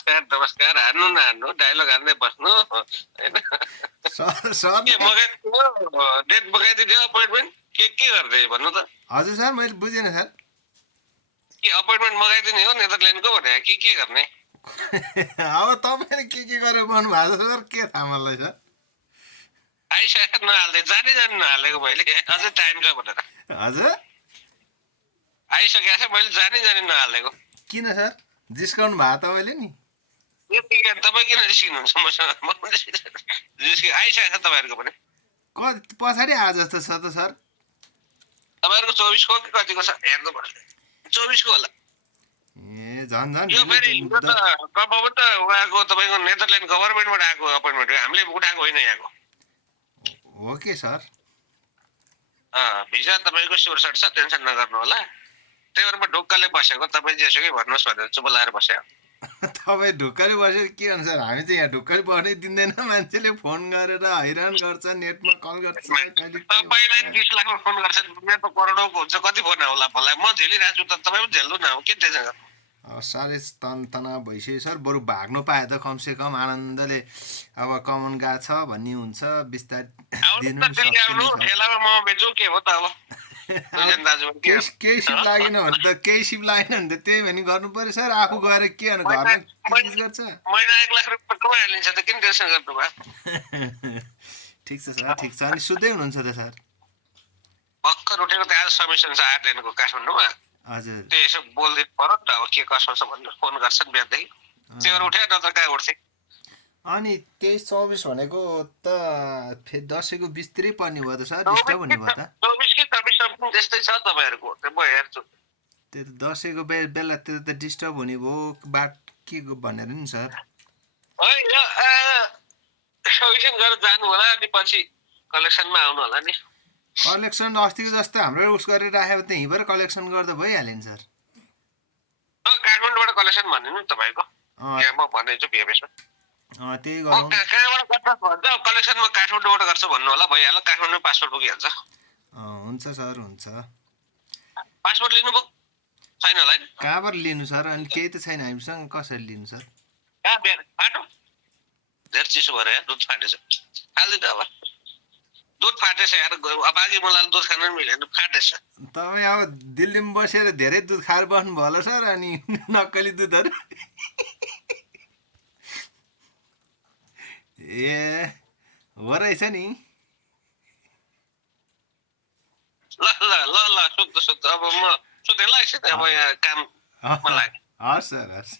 नमस्कार नमस्कार हान्नु नहान्नु डायलग हान्दै बस्नु होइन सर के मगाइदियो डेट मगाइदियो अपोइन्टमेन्ट के गर्दै भन्नु त हजुर सर मैले बुझेन सर के अपोइन्टमेन्ट मगाइदिने हो नेदरल्यान्डको भने के गर्ने अब तपाईँले के गरेर भन्नु भएको छ सर के थाहा मलाई सर आइसकेको नहाल्दै जानी नहालेको मैले अझै टाइम छ भनेर हजुर आइसकेको छ मैले जानी नहालेको किन सर डिस्काउन्ट भयो तपाईँले नि यतिकै तपाईँ किन रिस्किनुहुन्छ मसँग रिस्कि आइसकेको छ तपाईँहरूको पनि पछाडि आए जस्तो छ त सर तपाईँहरूको 24 को कि कतिको छ हेर्नु पर्छ 24 को होला ए झन् झन् यो फेरि यो त कम्फर्म त उहाँको तपाईँको नेदरल्यान्ड गभर्मेन्टबाट आएको अपोइन्टमेन्ट हो हामीले उठाएको होइन यहाँको हो के सर भिजा तपाईँको स्योर छ टेन्सन नगर्नु होला त्यही भएर म ढुक्कले बसेको तपाईँ जेसुकै भन्नुहोस् भनेर चुप लाएर बस्यो तपाईँ ढुक्कले बसेर के भन्छ सर हामी चाहिँ यहाँ ढुक्कले बस्नै दिँदैन मान्छेले फोन गरेर हैरान गर्छ नेटमा कल गर्छ तपाईँलाई 30 लाखमा फोन गर्छ दुनियाँ त करोडौँको हुन्छ कति फोन आउला मलाई म झेलिरहेको छु त तपाईँ पनि झेल्नु न अब के टेन्सन गर्नु अब साह्रै तनाव भइसक्यो सर बरु भाग्नु पाए त कमसेकम आनन्दले अब कमान गएको छ भन्ने हुन्छ बिस्तारै दिनु ठेलामा म बेच्छु के हो त अब केही सिप लागेन भने त केही सिप लागेन भने त त्यही भने गर्नु पर्यो सर आफू गएर के गर्नु घरमा गर्छ महिना 1 लाख रुपियाँ कमाइहालिन्छ त किन टेन्सन गर्नु भयो ठिक छ सर ठिक छ अनि सुत्दै हुनुहुन्छ त सर भर्खर उठेको त आज समिसन छ 8 दिनको काठमाडौँमा हजुर त्यो यसो बोलिदिनु पर्यो नि त अब के कसो छ भनेर फोन गर्छन् बिहानदेखि त्यो उठ्यो न त कहाँ उठ्थे अनि 23-24 भनेको त फेरि दसैँको 20 पर्ने भयो त सर डिस्टर्ब हुने भयो त 24 कि 26 समथिङ त्यस्तै छ तपाईँहरूको त्यो म हेर्छु त्यो त दसैँको बेलातिर त डिस्टर्ब हुने भयो बाट के भनेर नि सर होइन समिसन गरेर जानु होला अनि पछि कलेक्सनमा आउनु होला नि कलेक्सन अस्तिको जस्तो हाम्रो उस गरेर राखेको त यहीँबाट कलेक्सन गर्दा भइहाल्यो नि सर काठमाडौँबाट कलेक्सन भन्नु नि तपाईँको यहाँ म भन्दैछु बिहेबिएसमा त्यही गरौँ कहाँबाट गर्छ भन्छ कलेक्सनमा काठमाडौँबाट गर्छ भन्नु होला भइहाल्यो काठमाडौँ पासपोर्ट पुगिहाल्छ हुन्छ सर हुन्छ पासपोर्ट लिनुभयो छैन होला नि कहाँबाट लिनु सर अनि केही त छैन हामीसँग कसरी लिनु सर कहाँ बिहान बाटो धेरै चिसो भएर यहाँ दुध फाटेछ हालिदिनु अब दुध फाटेछ यार बाघी मलाई दुध खानु पनि मिलेन फाटेछ तपाईँ अब दिल्लीमा बसेर धेरै दुध खाएर बस्नु भयो होला सर अनि नक्कली दुधहरू ए हो रहेछ नि ल ल ल ल सुत्नु अब म सुतेँ ल एकछिन अब यहाँ काम लाग्यो हस् सर हस्